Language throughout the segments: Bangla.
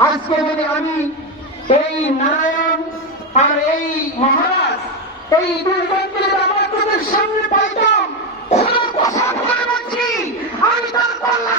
আজকে যদি আমি এই নারায়ণ আর এই মহারাজ, এই দুইজনকে যদি আমার চোখের সামনে পাইতাম কোনো কথা বলে আমি তার কল্লা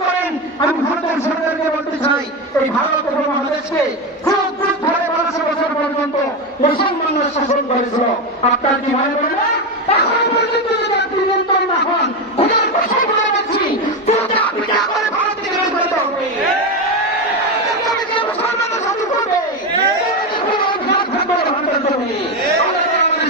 করেন করেন। আমি শাসন করেছিল। আপনার কি মনে পড়ে না এখন পর্যন্ত যদি আপনি নিয়ন্ত্রণ না হন খুদার কথা বলে যাচ্ছি চুটা পিটা করে ভারত থেকে বের করে দেওয়া হবে তাদেরকে মুসলমানরা শাসন করবে ভারত থাকবে না ভারতের জমি আল্লাহ তাআলা আমাদের